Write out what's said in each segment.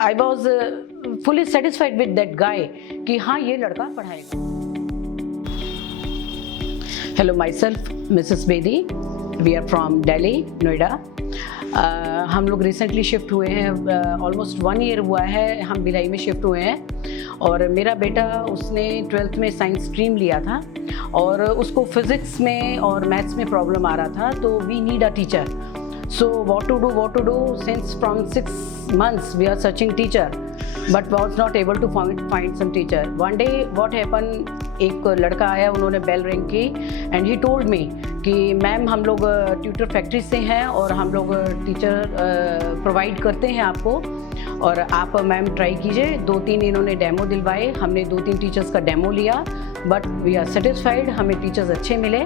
I was fully satisfied with that guy कि हाँ ये लड़का पढ़ाएगा. Hello, myself Mrs Bedi. We are from Delhi, Noida. हम लोग रिसेंटली शिफ्ट हुए हैं. ऑलमोस्ट 1 ईयर हुआ है हम भिलाई में शिफ्ट हुए हैं. और मेरा बेटा उसने 12th में साइंस स्ट्रीम लिया था और उसको फिज़िक्स में और मैथ्स में प्रॉब्लम आ रहा था. तो we need a teacher. So what to do since from 6 months we are searching teacher but was not able to find some teacher. One day what happened, एक लड़का आया, उन्होंने बेल रिंग की and he told me कि ma'am हम लोग tutor factory से हैं और हम लोग टीचर प्रोवाइड करते हैं आपको और आप मैम ट्राई कीजिए. 2-3 इन्होंने डेमो दिलवाए. हमने 2-3 टीचर्स का डेमो लिया बट वी आर सेटिस्फाइड. हमें टीचर्स अच्छे मिले.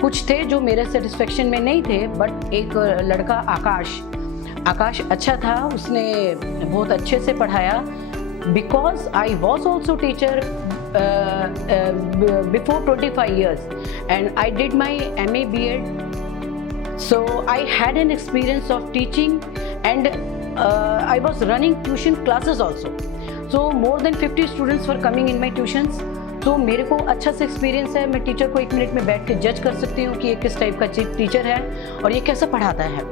कुछ थे जो मेरे सेटिस्फेक्शन में नहीं थे बट एक लड़का आकाश अच्छा था. उसने बहुत अच्छे से पढ़ाया. Because I was also teacher before 25 years and I did my MA B.Ed. So I had an experience of teaching and I was running tuition classes also. So more than 50 students were coming in my tuitions. तो मेरे को अच्छा सा experience है. मैं teacher को 1 minute में बैठ के जज कर सकती हूँ कि ये किस टाइप का टीचर है और ये कैसा पढ़ाता है.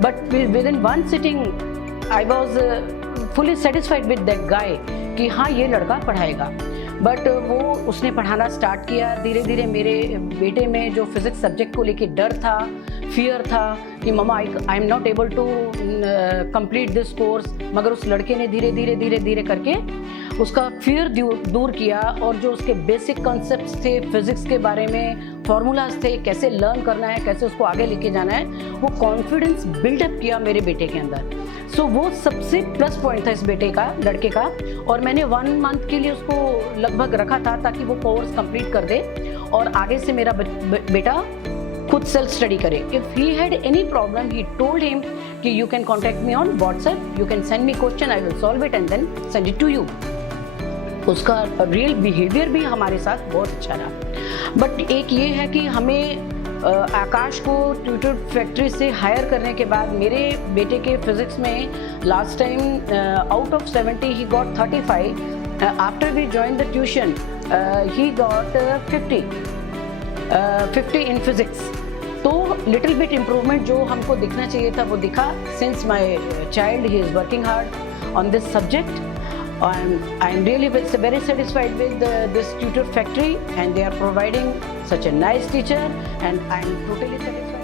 But with in 1 sitting I was fully satisfied with that guy कि हाँ ये लड़का पढ़ाएगा. बट वो उसने पढ़ाना स्टार्ट किया. धीरे धीरे मेरे बेटे में जो फिज़िक्स सब्जेक्ट को लेके डर था, फियर था कि mama I am not able to complete this course. मगर उस लड़के ने धीरे धीरे करके उसका फियर दूर किया और जो उसके बेसिक कॉन्सेप्ट्स थे फिज़िक्स के बारे में, फार्मूलाज थे, कैसे लर्न करना है, कैसे उसको आगे लेके जाना है, वो कॉन्फिडेंस बिल्डअप किया मेरे बेटे के अंदर. सो वो सबसे प्लस पॉइंट था इस लड़के का. और मैंने 1 मंथ के लिए उसको लगभग रखा था ताकि वो कोर्स कंप्लीट कर दे और आगे से मेरा बेटा खुद सेल्फ स्टडी करे. If he had any problem he told him कि you can contact me on WhatsApp, you can send me question, I will solve it and then send it to you. उसका real behaviour भी हमारे साथ बहुत अच्छा रहा. But एक ये है कि हमें आकाश को ट्यूटर फैक्ट्री से हायर करने के बाद मेरे बेटे के फिज़िक्स में last time out of 70 he got 35. After we join the tuition he got 50 in physics. तो लिटिल बिट इम्प्रूवमेंट जो हमको दिखना चाहिए था वो दिखा. Since my child he is working hard on this subject. I am really very satisfied with this tutor factory and they are providing such a nice teacher and I am totally satisfied.